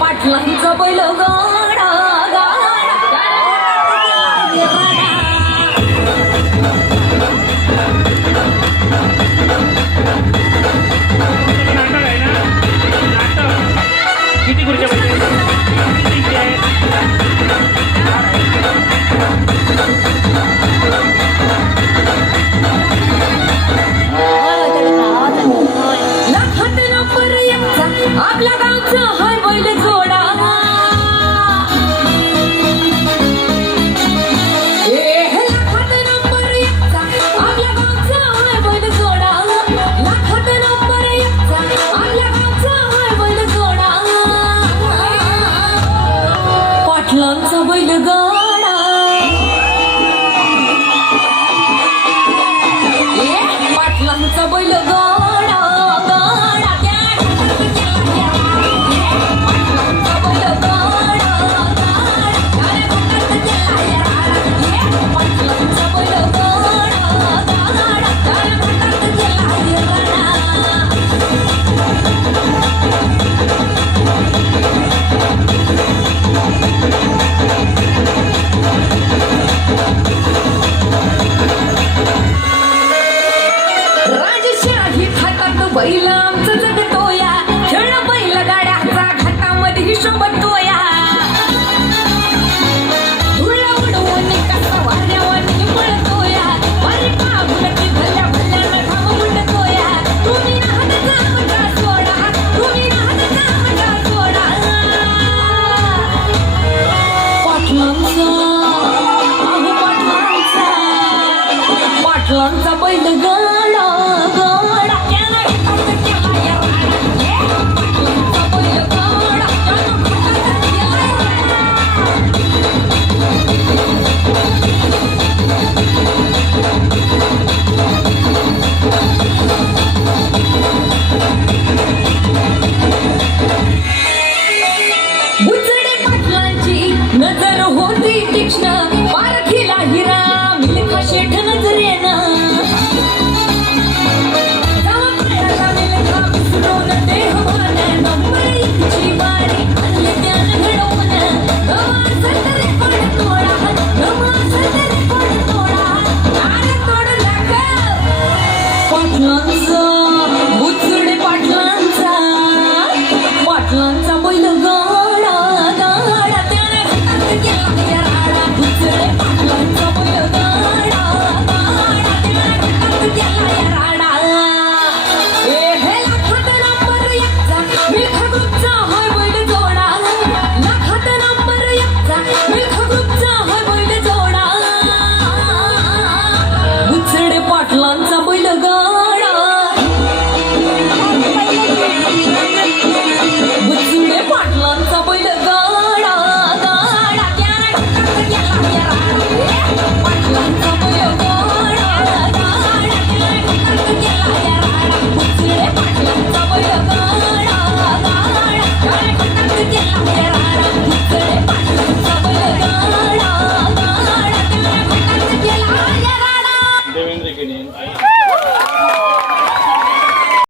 पाटलांचा बैल गाडा किती खुर्च्या आपल्या गावचं हाय बैल जोडा लाखात नंबर एकचा आपल्या गावचं हाय बैल जोडा लाखात नंबर एकचा आपल्या गावचं हाय बैल जोडा पाटलांचा बैल गाडा पाटलांचा बैल गाडा राजशाही थाटात बैल आमचं जगतोया खेळ बैल गाड्याचा घाटामध्ये शोभतोया धुळा उडवून कसा वाऱ्यावानी पळतोया वारी पाहुलकी भल्या भल्या घाम उडतोया तुम्ही नाहतचा मजा सोडा तुम्ही नाहतचा मजा सोडा पाटलांचा पाटलांचा बैल गाडा